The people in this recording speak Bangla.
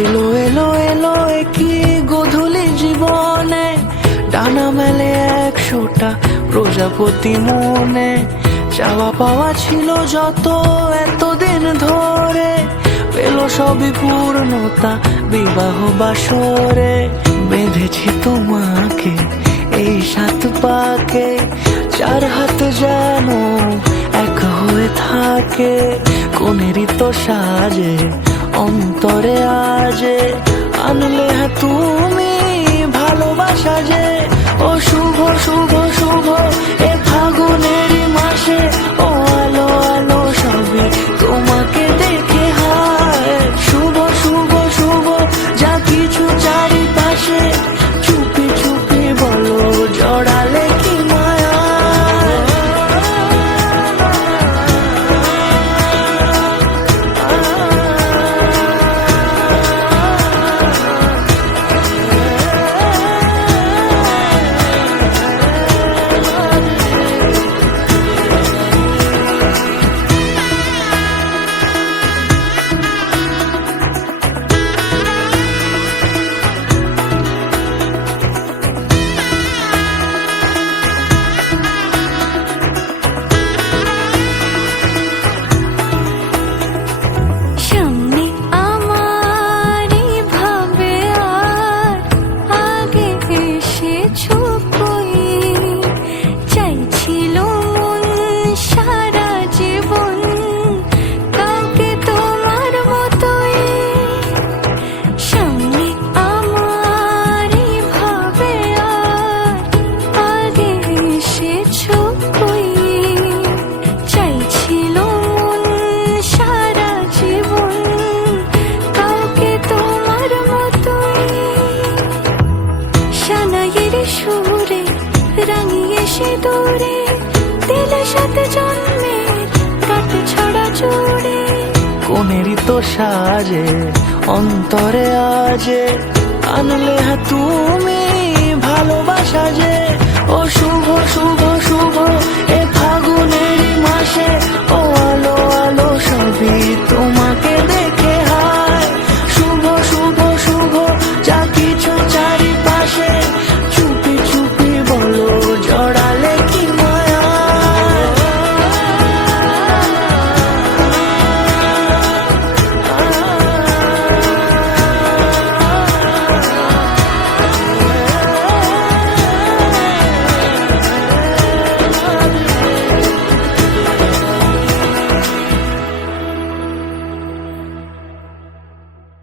এলো এলো এলো একই গধূলি জীবনে, ডানা মেলে 100টা প্রজাপতি মনে। চাওয়া পাওয়া ছিল যত এতদিন ধরে, পেল সবই পূর্ণতা বিবাহ বাসরে। বেঁধেছি তোমাকে এই 7 পাকে, 4 হাত যেন এক হয়ে থাকে। কোনেরই তো সাজে অন্তরে আজে, আনলে তুমি ভালোবাসা যে। ও শুভ শুভ শুভ এ ফাগুনেরই মাসে, ও আলো আলো সবই তোমাকে দেখে হয়। শুভ শুভ শুভ যা কিছু চারিপাশে, চুপি চুপি বলো জড়ালে কি মায়া। দূরে দিলের সাথে জন্মের কাটে ছড়া জুড়ে। কোনেরই তো সাজে অন্তরে আজে, আনলে তুমি ভালোবাসা যে। ও শুভ শুভ শুভ